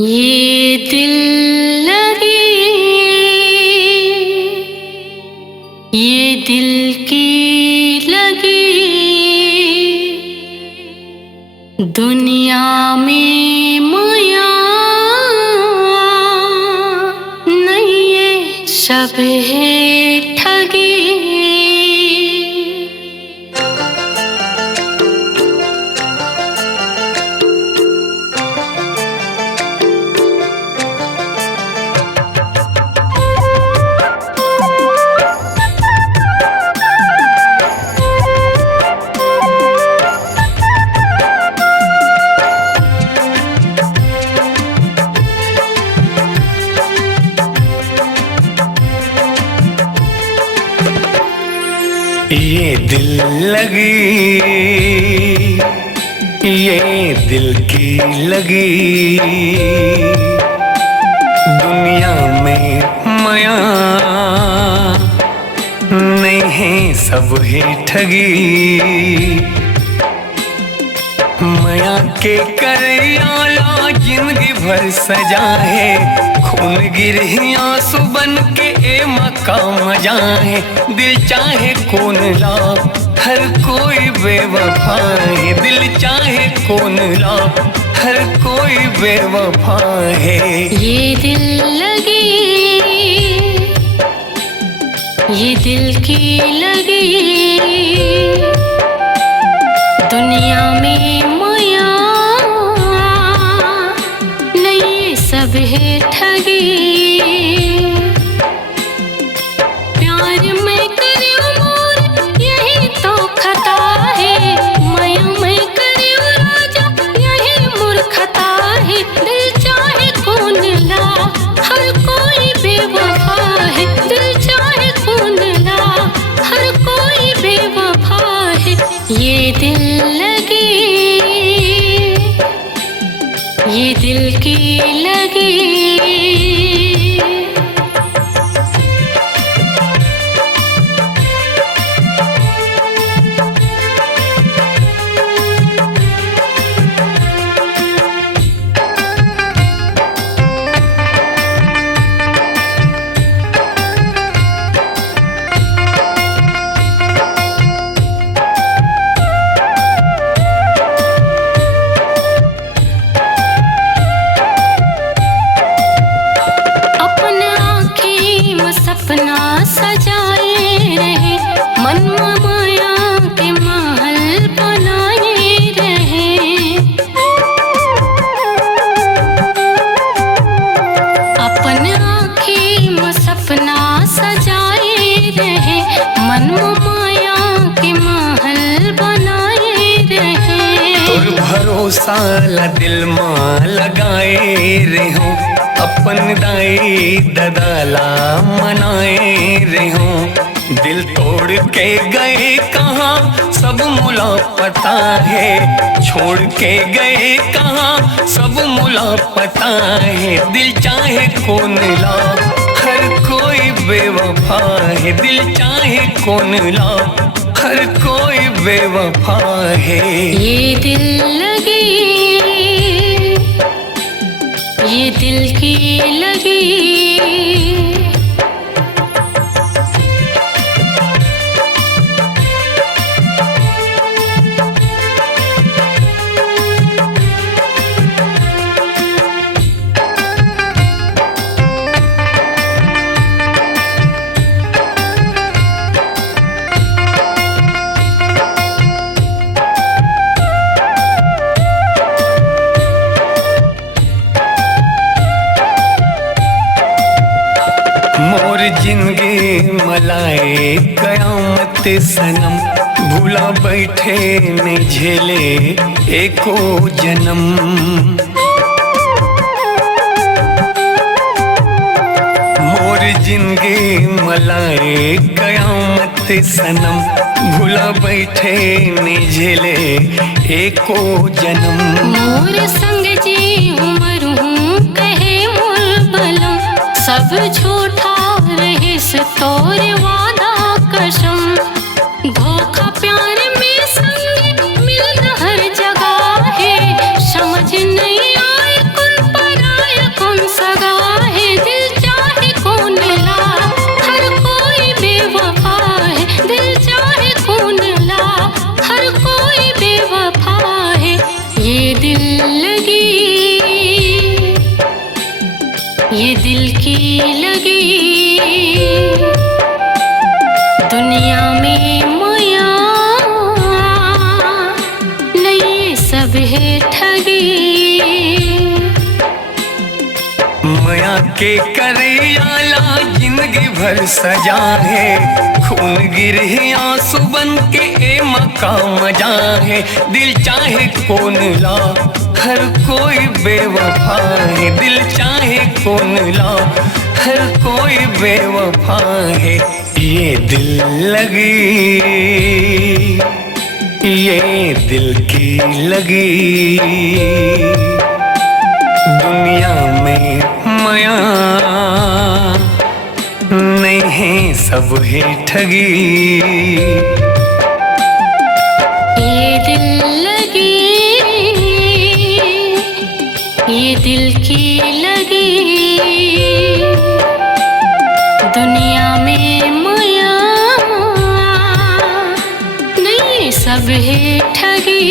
ये दिल लगी, ये दिल की लगी, दुनिया में माया नहीं, ये सब है ठगी। ये दिल लगी, ये दिल की लगी, दुनिया में माया नहीं है, सब है ठगी। माया के करयाला जिंदगी भर सजा है, खून गिरे आंसू बन के ए मकाम जाए। दिल चाहे कौन ला, हर कोई बेवफा है। दिल चाहे कौन ला, हर कोई बेवफा है। ये दिल लगी, ये दिल की लगी, दुनिया में माया नहीं, सब है ठगी। प्यार में करे उमर यही तो खता है, माया में करे राजा यही मूर्खता है। दिल चाहे कौन ला, हर कोई बेवफा है। दिल चाहे कौन ला, हर कोई बेवफा है। ये दिल लगी, ये दिल की लगी। सपना सजाए रहे, मन में माया के महल बनाए रहे। अपन आँखी में सपना सजाए रहे, मन में माया के महल बनाए रहे। तोर भरोसा ला दिल मां लगाए रहो, अपन दाई ददाला मनाए रहो। दिल तोड़ के गए कहाँ सब मुला पता है, छोड़ के गए कहाँ सब मुला पता है। दिल चाहे कौन ला, हर कोई बेवफा है। दिल चाहे कौन ला, हर कोई बेवफा है। ये दिल लगी, ये दिल की लगी। मोर जिंदगी मलाए कयामत सनम, भूला बैठे ने झेले एको जन्म। मोर जिंदगी मलाए कयामत सनम, भूला बैठे ने झेले एको जन्म। मोर संग जी उमर हूँ कहे मोर बलम, सब झूठा रहे से तोरे वादा कसम। धोखा प्यार में संग मिलना हर जगह है, समझ नहीं आए कौन पराया लगी, ये दिल की लगी, दुनिया में माया नहीं, सब है ठगी। माया के करियाला जिंदगी भर सजा है, खून गिरे आंसू बन के ए मकाम मजा है। दिल चाहे कौन ला, हर कोई बेवफा है। दिल चाहे कौन ला, हर कोई बेवफा है। ये दिल लगी, ये दिल की लगी, दुनिया में माया नहीं, सब है ठगी। ये दिल लगी, ये दिल की लगी, दुनिया में माया नहीं, सब है ठगी।